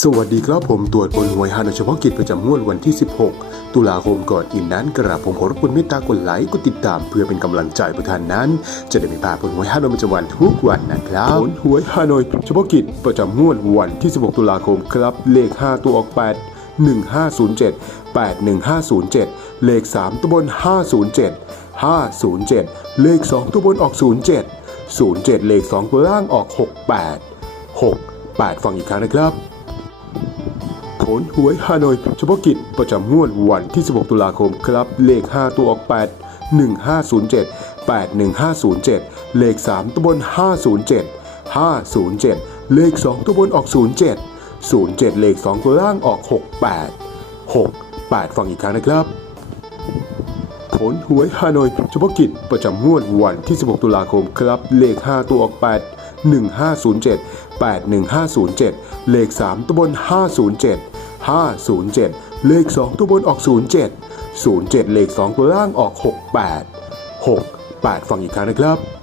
สวัสดีครับผมตรวจบนหวยฮานอยเฉพาะกิจประจำงวดวันที่ 16 ตุลาคมก่อนอื่นนั้นกราบผมขอรบกวนเมตตากดไลค์กดติดตามเพื่อเป็นกำลังใจประทานนั้น จะได้ไม่พลาดผลหวยฮานอยประจำวันทุกวันนะครับผลหวยฮานอยเฉพาะกิจประจำงวดวันที่ 16 ตุลาคมครับเลข 5 ตัวออก 8 1507 81507 เลข 3 ตัวบน 507 507 เลข 2 ตัวบนออก 07 07 เลข 2 ตัวล่างออก 68 68 ฟังอีกครั้งนะครับ ผลหวยฮานอยเฉพาะกิจประจำงวดวันที่ 16 ตุลาคมครับ เลข 5 ตัวออก 8 1507 81507 เลข 3 ตัวบน 507 507 เลข 2 ตัวบนออก 07 07 เลข 2 ตัวล่างออก 68 68 ฟังอีกครั้งนะครับผลหวยฮานอยเฉพาะกิจประจำงวดวันที่ 16 ตุลาคมครับ เลข 5 ตัวออก 8 1507 81507 เลข 3 ตัวบน 507 507 เลข 2 ตัวบนออก 07 07 เลข 2 ตัวล่างออก 68 68 ฟังอีกครั้งนะครับ